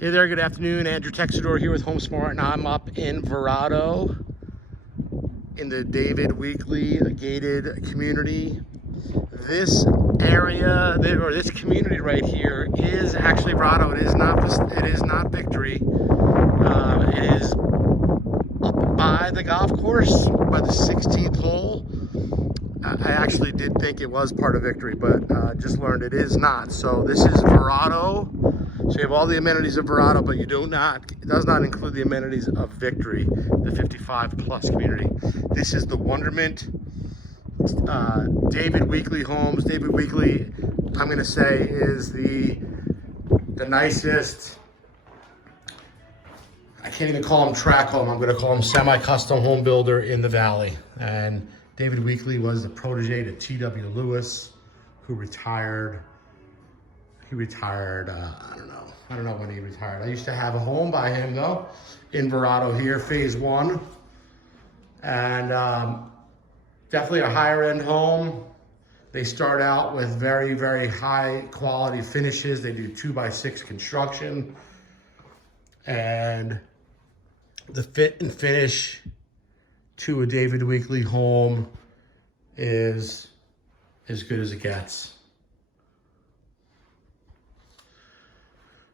Hey there, good afternoon. Andrew Texador here with HomeSmart, and I'm up in Verrado in the David Weekley gated community. This area, or this community right here, is actually Verrado. It is not Victory. It is up by the golf course, by the 16th hole. I actually did think it was part of Victory, but just learned it is not. So this is Verrado. So you have all the amenities of Verrado, but it does not include the amenities of Victory, the 55 plus community. This is the Wonderment David Weekley Homes. David Weekley, I'm going to say, is the nicest. I can't even call him track home. I'm going to call him semi-custom home builder in the Valley. And David Weekley was the protege to T.W. Lewis, who retired. He retired, I don't know when he retired. I used to have a home by him though, in Verrado here, phase 1. And definitely a higher end home. They start out with very, very high quality finishes. They do 2x6 construction. And the fit and finish to a David Weekley home is as good as it gets.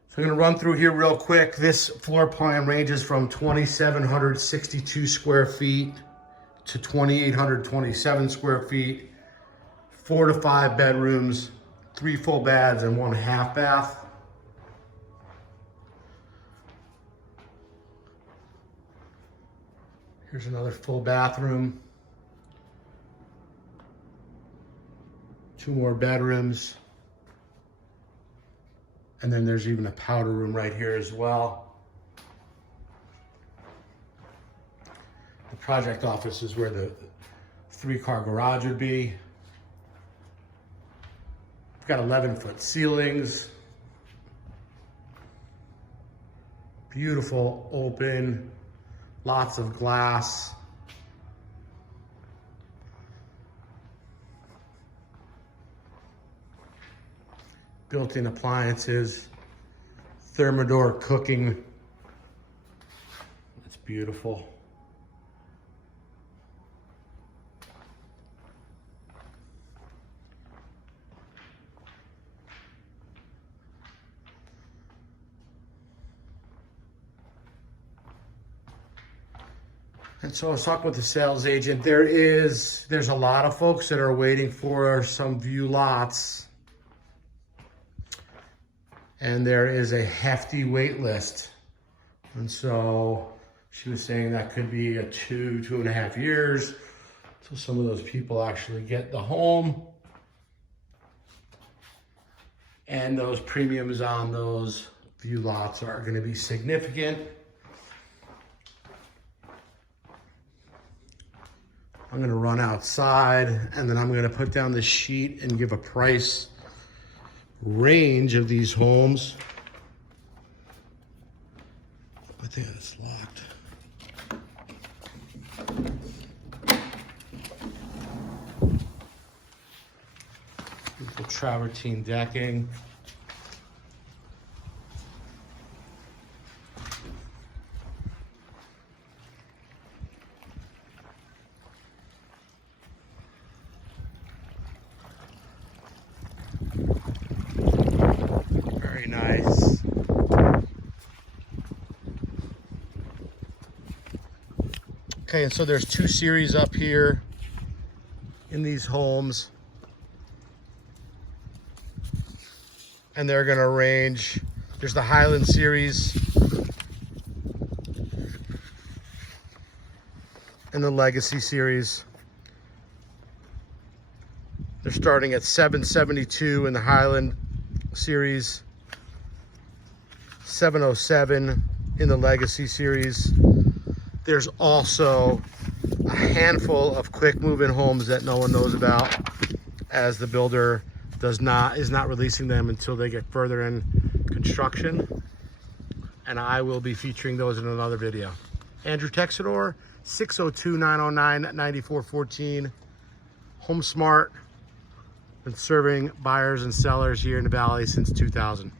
So I'm going to run through here real quick. This floor plan ranges from 2,762 square feet to 2,827 square feet, 4 to 5 bedrooms, 3 full baths, and 1 half bath. Here's another full bathroom, 2 more bedrooms. And then there's even a powder room right here as well. The project office is where the 3-car garage would be. We've got 11-foot ceilings. Beautiful, open, lots of glass. Built-in appliances, Thermador cooking. That's beautiful. And so I was talking with the sales agent. There's a lot of folks that are waiting for some view lots. And there is a hefty wait list. And so she was saying that could be a 2.5 years till some of those people actually get the home. And those premiums on those view lots are going to be significant. I'm going to run outside and then I'm going to put down the sheet and give a price range of these homes. I think it's locked. Beautiful travertine decking. Nice. Okay, and so there's 2 series up here in these homes. And they're gonna range, there's the Highlands series and the Legacy series. They're starting at $772 in the Highland series, $707 in the Legacy series. There's also a handful of quick move-in homes that no one knows about, as the builder is not releasing them until they get further in construction. And I will be featuring those in another video. Andrew Texador, 602-909-9414. HomeSmart, been serving buyers and sellers here in the Valley since 2000.